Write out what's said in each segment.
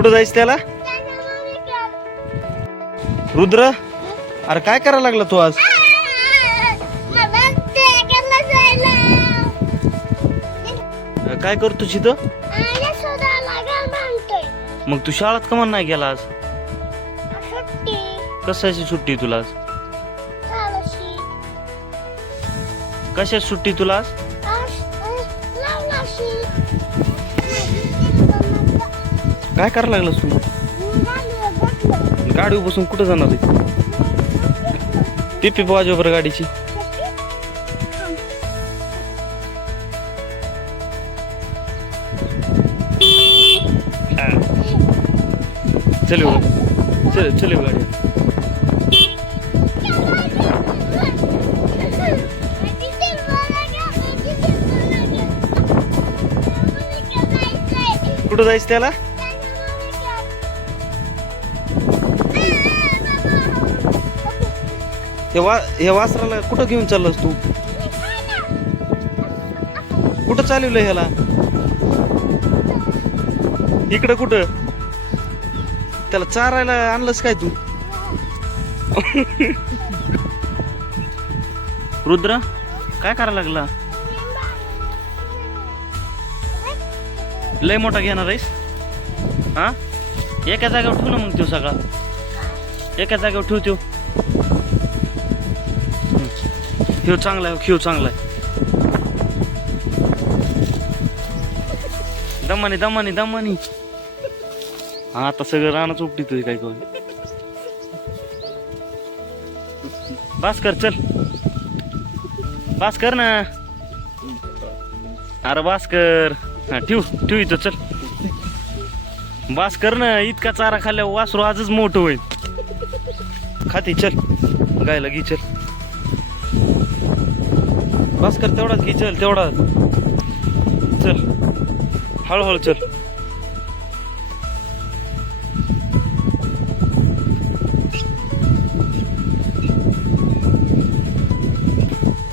कुठं जायचं त्याला? रुद्र? अरे काय करायला लागला तू आज? काय करतो तिथं मग तू शाळेत कमान नाही गेला आज? कशाची सुट्टी तुला आज? कशाची सुट्टी तुला आज? काय करायला लागलास तू? गाडीवर बसून कुठं जाणार आहे? पिपी वाजव बरं गाडीची. चल चल चल येऊ गाडी. कुठं जायचं त्याला? हे वा हे वासराला कुठं घेऊन चाललास तू? कुठं चालवलं ह्याला? इकडं कुठं? त्याला चारायला आणलंस काय तू? रुद्र काय करायला लागला? लय मोठा घेणार आहेस? हा? एका जागेवर ठेव ना मग तो सगळा. एका जागेवर ठेवतो ह्यो चांगला आहे ह्यो चांगला आहे. दमानी दमानी दमानी हा आता सगळं रानाच उपटीतोय काय काय बास कर चल. बास कर ना. अरे बास कर हा ठेव ठेव इथं चल. बास कर ना इतका चारा खाल्ल्यावर वासरू आजच मोठं होईल. खाती चल. गायला घे चल. बस कर तेवढाच घे चल तेवढाच. चल. हळूहळू चल.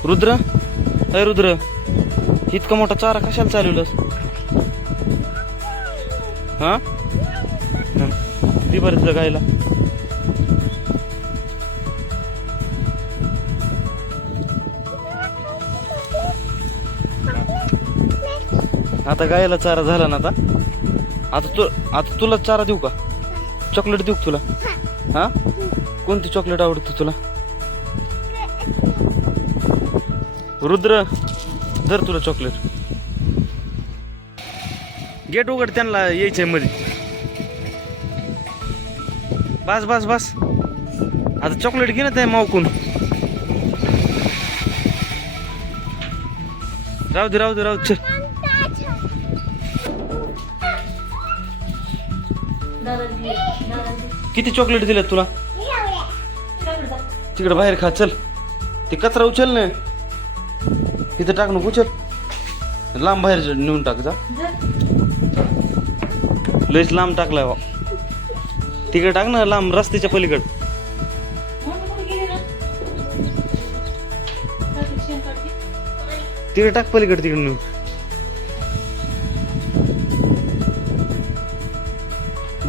रुद्र? अय रुद्र. इतका मोठा चारा कशाला चालवलंस? हा? हा. बरं जगायला आता गायला चारा झाला ना आता? आता तू आता तुला चारा देऊ का? चॉकलेट देऊ तुला? हा? कोणती चॉकलेट आवडते तुला? रुद्र धर तुला चॉकलेट. गेट उघड त्यांना यायचंयमध्ये. बस बस बस. आता चॉकलेट घे ना त्या मावकून राहू दे राहू दे. राहू किती चॉकलेट दिल्यात तुला? तिकडे बाहेर खा चल. ते कचरा उचल ना. इथं टाक नको उचल. लांब बाहेर नेऊन टाक जा. लयच लांब टाकलाय बा. तिकडे टाक ना लांब रस्त्याच्या पलीकड. तिकडे टाक पलीकड तिकडे नेऊन.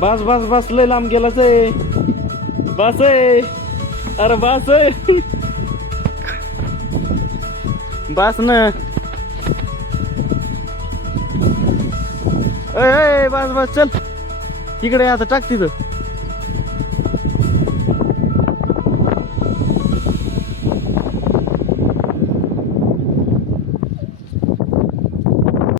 बस बस बस लय लांब गेलाच आहे बस आहे अरे बस बस ना. ए बस बस चल. इकडे आता टाक तिथं.